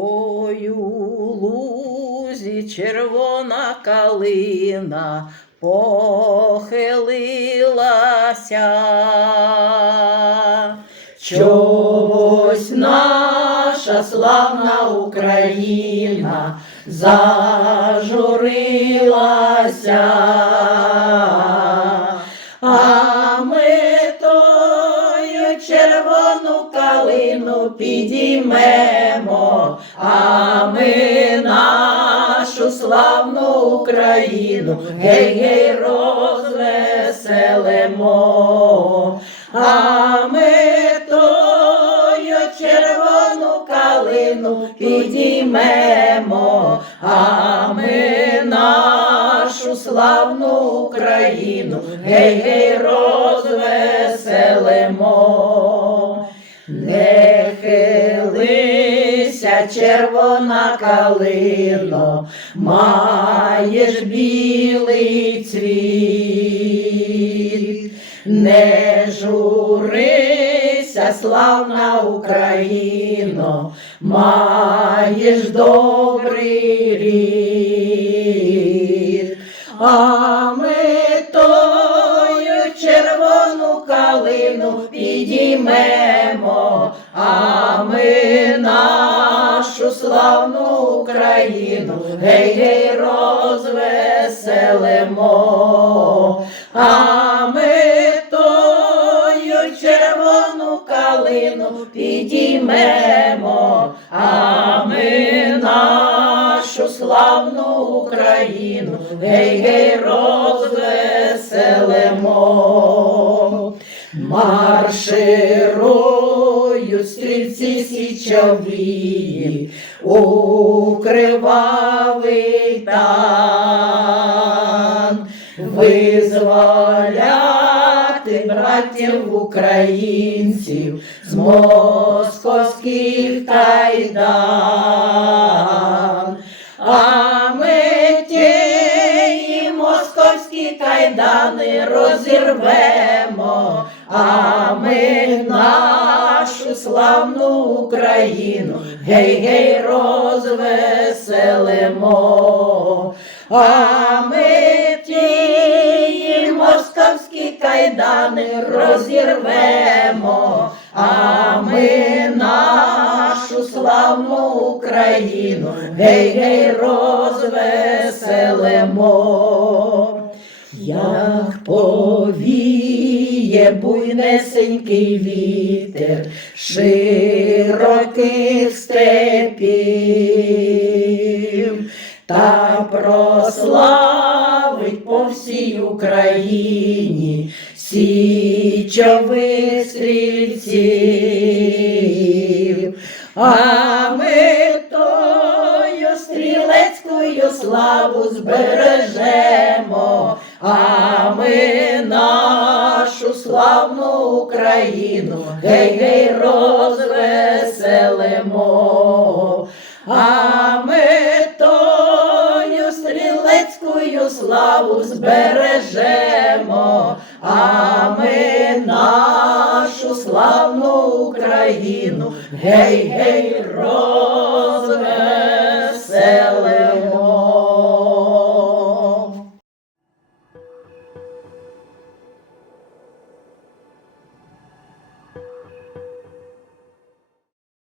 Ой, у лузі червона калина похилилася. Чогось наша славна Україна зажурилася, а ми калину підіймемо, а ми нашу славну Україну гей-гей розвеселимо. А ми тою червону калину підіймемо, а ми нашу славну Україну гей-гей розвеселимо. Червона калино, маєш білий цвіт. Не журися, славна Україно, маєш добрий рід. А ми тою червону калину підіймемо, Україну гей-гей розвеселимо. А ми тою червону калину підіймемо, а ми нашу славну Україну гей-гей розвеселимо. Марширують стрільці січові у тан, визволяти братів українців з московських кайдан. А ми тії московські кайдани розірвемо, а ми славну Україну гей-гей розвеселимо. А ми тії московські кайдани розірвемо, а ми нашу славну Україну гей-гей розвеселимо. Як повіє буйнесенький вітер широких степів, та прославить по всій Україні січових стрільців. А ми тою стрілецькою славу збережемо, а ми славну Україну гей-гей розвеселимо. А ми тою стрілецькою славу збережемо, а ми нашу славну Україну гей-гей розвеселимо.